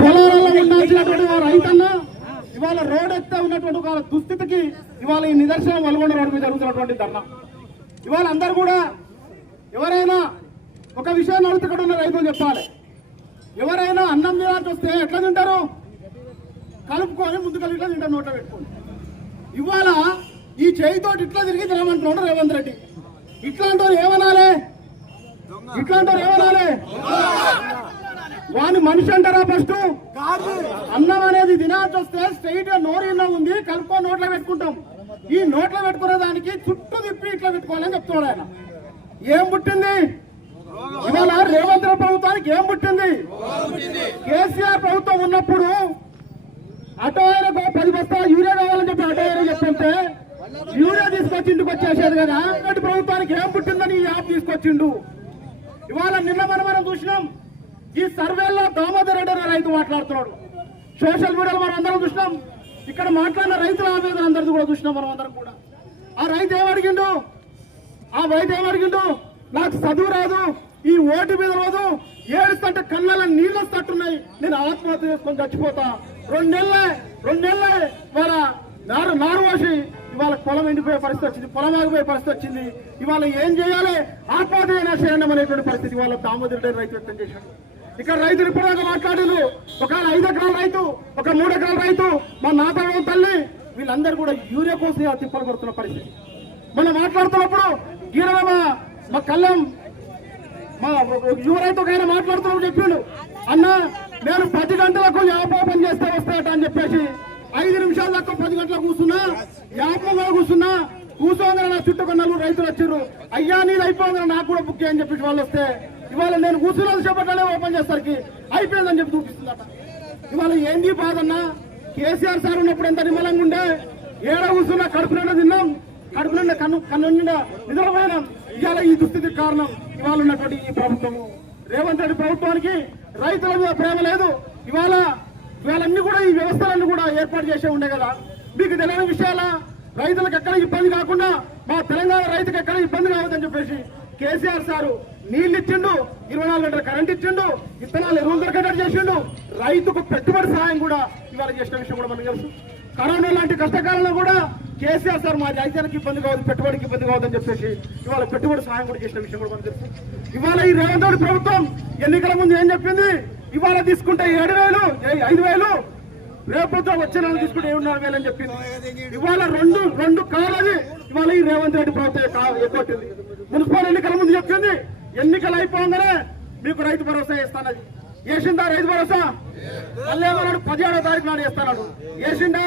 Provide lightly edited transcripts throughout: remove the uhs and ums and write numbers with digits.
పొలాలలో ఉండాల్సినటువంటి రైతన్న ఇవాళ రోడ్ ఎత్తే ఉన్నటువంటి ఒక దుస్థితికి ఇవాళ ఈ నిదర్శనం వల్గొండ రోడ్డు మీద జరుగుతున్నటువంటి ధర్నా. ఇవాళ అందరూ కూడా ఎవరైనా ఒక విషయాన్ని అడుగుతూ ఉన్న రైతులు చెప్పాలి. ఎవరైనా అన్నం తినాల్సి వస్తే ఎట్లా తింటారు? కలుపుకొని ముందుకు ఇట్లా తింటారు, నోట్లో పెట్టుకోండి. ఇవాళ ఈ చేయితోటి ఇట్లా తిరిగి తినమంటున్నాడు రేవంత్ రెడ్డి. ఇట్లాంటి ఏమనాలి? వాని మనిషి అంటారా? ఫస్ట్ అన్నం అనేది తినాల్సి వస్తే స్ట్రైట్ గా నోరు ఉంది, కలుపుకొని నోట్లో పెట్టుకుంటాం. ఈ నోట్లో పెట్టుకునే దానికి చుట్టూ తిప్పి ఇట్లా పెట్టుకోవాలని చెప్తున్నాడు ఆయన. ఏం పుట్టింది ఇవాళ రేవంత్ రెడ్డి ప్రభుత్వానికి? ఏం పుట్టింది? కేసీఆర్ ప్రభుత్వం ఉన్నప్పుడు అటో ఆయన 10 బస్తాలు యూరియా కావాలని చెప్పి అటో ఆయన చెప్తుంటే యూరియా తీసుకొచ్చి ఇంటికి వచ్చేసేది కదా. అటు ప్రభుత్వానికి ఏం పుట్టిందని ఈ యాప్ తీసుకొచ్చిండు. ఇవాళ నిన్న మనం చూసినాం, ఈ సర్వేలో దామోదర్ రెడ్డి అనే రైతు మాట్లాడుతున్నాడు. సోషల్ మీడియాలో మనం అందరం చూసినాం. ఇక్కడ మాట్లాడిన రైతుల ఆవేదన అందరిది కూడా చూసినాం మనం అందరం కూడా. ఆ రైతు ఏమడిగిండు? నాకు చదువు రాదు, ఈ ఓటు మీద రాదు, ఏడుస్తుంటే కళ్ళ నీళ్ళు వస్తట్టున్నాయి, నేను ఆత్మహత్య చేసుకొని చచ్చిపోతా. 2 నెలలే ఇవాళ నారు వాసి ఇవాళ పొలం ఎండిపోయే పరిస్థితి వచ్చింది, పొలం ఆగిపోయే పరిస్థితి వచ్చింది. ఇవాళ ఏం చేయాలి? ఆత్మహత్య చేయండి అనేటువంటి పరిస్థితి ఇవాళ దామోదర్ రెడ్డి రైతు వ్యక్తం చేశాడు. ఇక్కడ రైతులు ఇప్పుడు మాట్లాడారు. ఒక 5 ఎకరాల రైతు, ఒక 3 ఎకరాల రైతు, మా నాతో తల్లి, వీళ్ళందరూ కూడా యూరియా కోసం తిప్పలు పడుతున్న పరిస్థితి. మనం మాట్లాడుతున్నప్పుడు మా కళ్ళం మా యువ రైతు ఒక ఆయన మాట్లాడుతున్నప్పుడు చెప్పిండు, అన్న నేను 10 గంటలకు యాపం చేస్తే వస్తాయట అని చెప్పేసి 5 నిమిషాల దాకా 10 గంటలకు కూర్చున్నా, యాపంగా కూర్చోగా నా చుట్టూ 4 రైతులు వచ్చారు. అయ్యా నీది అయిపోయిందని నాకు కూడా బుక్ అని చెప్పేసి వాళ్ళు వస్తే ఇవాళ నేను కూర్చున్నది చేపట్టాలే ఓపెన్ చేసరికి అయిపోయిందని చెప్పి చూపిస్తుందట. ఇవాళ ఏంది బాధన్నా? కేసీఆర్ సార్ ఉన్నప్పుడు ఎంత నిమ్మలంగా ఉండే, ఏడ కూర్చున్నా కడుపు నిండా తిన్నాం, కడుపు నిండా కన్ను నిండా నిద్రపోయినాం. ఇవాళ ఈ దుస్థితికి కారణం ఇవాళ ఉన్నటువంటి ఈ ప్రభుత్వము. రేవంత్ రెడ్డి ప్రభుత్వానికి రైతుల మీద ప్రేమ లేదు. ఇవాళన్నీ కూడా ఈ వ్యవస్థలన్నీ కూడా ఏర్పాటు చేసే ఉండే కదా. మీకు తెలియని విషయాల రైతులకు ఎక్కడ ఇబ్బంది కాకుండా మా తెలంగాణ రైతుకు ఎక్కడ ఇబ్బంది కావద్దని చెప్పేసి కేసీఆర్ సారు నీళ్లు ఇచ్చిండు, 24 గంటల కరెంట్ ఇచ్చిండు, విత్తనాలు ఎరువులు దొరకటట్టు చేసిండు. రైతుకు పెట్టుబడి సహాయం కూడా ఇవాళ చేసిన విషయం కూడా మనకు తెలుసు. కరోనా లాంటి కష్టకాలంలో కూడా కేసీఆర్ సార్ మా రైతులకు ఇబ్బంది కావద్దు, పెట్టుబడికి ఇబ్బంది కావద్దని చెప్పేసి ఇవాళ పెట్టుబడి సహాయం కూడా చేసిన విషయం కూడా మనకు తెలుసు. ఇవాళ ఈ రేవంత్ రెడ్డి ప్రభుత్వం ఎన్నికల ముందు ఏం చెప్పింది? ఇవాళ తీసుకుంటే 7,000, 5,000, రేపు వచ్చే నెల తీసుకుంటే 7,500 అని చెప్పింది. ఇవాళ రెండు కాలది ఇవాళ ఈ రేవంత్ రెడ్డి ప్రభుత్వం ఎగ్గొట్టింది. మున్సిపల్ ఎన్నికల ముందు చెప్పింది ఎన్నికలు అయిపోగానే మీకు రైతు భరోసా ఇస్తానది. వేసిందా రైతు భరోసా? మళ్ళీ ఏమన్నాడు? 17వ తారీఖు నాడు వేస్తాడు. వేసిందా?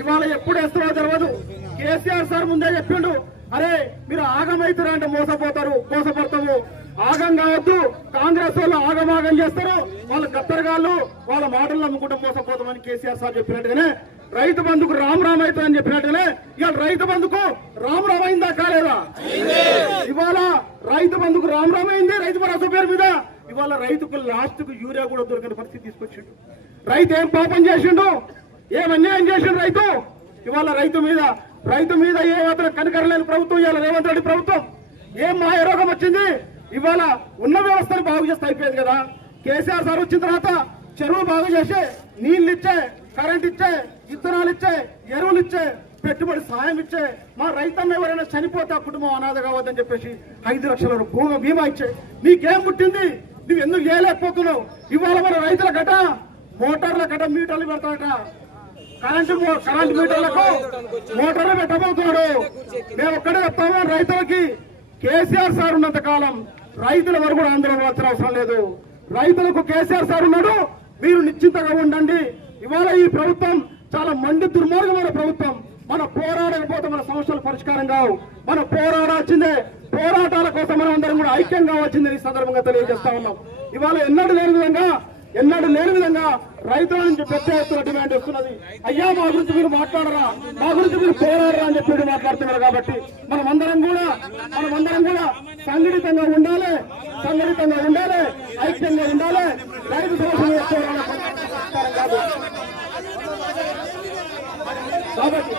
ఇవాళ ఎప్పుడు వేస్తారో తెలియదు. కేసీఆర్ సార్ ముందే చెప్పిండు, అరే మీరు ఆగమైతారా అంటే మోసపడతాము, ఆగం కావద్దు, కాంగ్రెస్ వాళ్ళు ఆగమాగం చేస్తారు, వాళ్ళ గత్తరగాళ్ళు వాళ్ళ మాటలు నమ్ముకుంటూ మోసపోతామని కేసీఆర్ సార్ చెప్పినట్టుగానే రైతు బంధుకు రామ్ అవుతుందని చెప్పినట్టుగానే ఇవాళ రైతు బంధుకు రామ్ అయిందా కాలేదా? ఇవాళ రైతు బంధుకు రామ్ అయింది రైతు భరోసా పేరు మీద. ఇవాళ రైతుకు లాస్ట్ కు యూరియా కూడా దొరకని పరిస్థితి తీసుకొచ్చిండు. రైతు ఏం పాపం చేసిండు? ఏం అన్యాయం చేసిండు రైతు? ఇవాళ రైతు మీద ఏ మాత్రం కనికరలేని ప్రభుత్వం ఇవాళ రేవంత్ రెడ్డి ప్రభుత్వం. ఏం మాయ రోగం వచ్చింది? ఇవాళ ఉన్న వ్యవస్థను బాగు చేస్తే అయిపోయింది కదా. కేసీఆర్ సార్ వచ్చిన తర్వాత చెరువు బాగు చేసే, నీళ్లు ఇచ్చే, కరెంట్ ఇచ్చే, విత్తనాలు ఇచ్చే, ఎరువులు ఇచ్చే, పెట్టుబడి సాయం ఇచ్చే, మా రైతన్న ఎవరైనా చనిపోతే ఆ కుటుంబం అనాథ కావద్దని చెప్పేసి 5 లక్షల భూమి బీమా ఇచ్చే. నీకేం పుట్టింది? నువ్వు ఎందుకు చేయలేకపోతున్నావు? ఇవాళ మన రైతుల గట మోటార్ల గట మీటర్లు పెడతాడట, కరెంటు మీటర్లకు మోటార్లు పెట్టబోతున్నాడు. మేము ఒక్కడే చెప్తాము రైతులకి, కేసీఆర్ సార్ ఉన్నంత కాలం రైతుల వరకు కూడా ఆందోళన వచ్చిన అవసరం లేదు. రైతులకు కేసీఆర్ సార్ ఉన్నాడు, మీరు నిశ్చింతగా ఉండండి. ఇవాళ ఈ ప్రభుత్వం చాలా మండి దుర్మార్గమైన ప్రభుత్వం. మన పోరాడకపోతే మన సమస్యలు పరిష్కారం కావు. మనం పోరాడాల్సిందే. పోరాటాల కోసం మనం అందరం కూడా ఐక్యం కావాల్సిందే ఈ సందర్భంగా తెలియజేస్తా ఉన్నాం. ఇవాళ ఎన్నడూ లేని విధంగా రైతుల నుంచి పెద్ద ఎత్తున డిమాండ్ వస్తున్నది. అయ్యా మా గురించి మీరు మాట్లాడరా, మా గురించి మీరు పోరాడరా అని చెప్పి మాట్లాడుతున్నారు. కాబట్టి మనమందరం కూడా సంఘటితంగా ఉండాలి, ఐక్యంగా ఉండాలి. రైతు సమస్యలు కాదు కాబట్టి